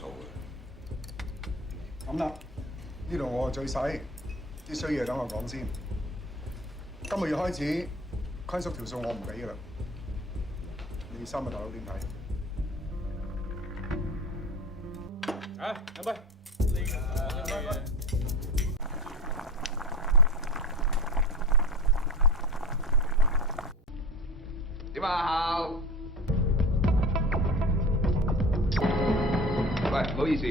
數嘅。咁啦，呢度我最細，啲衰嘢等我講先。今個月開始，坤叔條數我唔俾噶啦。你三個大佬點睇？啊，飲杯。點啊？喂，唔好意思，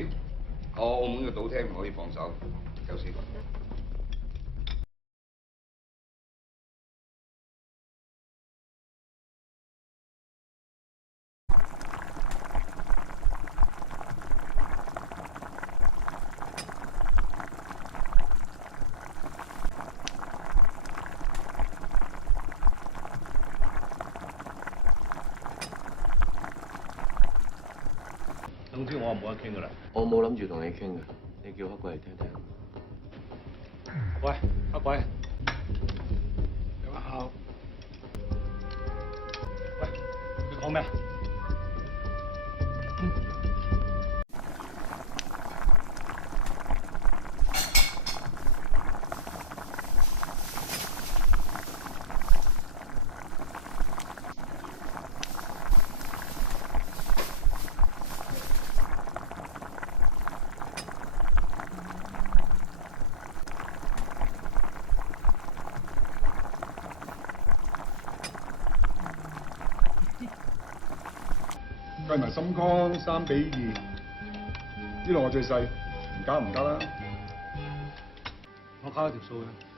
澳門嘅賭廳唔可以放手，有事。總之我冇得傾噶啦。我冇諗住同你傾嘅，你叫黑鬼嚟聽聽。喂，黑鬼，有冇效？喂，你講咩啊？計埋心康3-2，呢度我最細，唔加啦。我交咗條數嘅。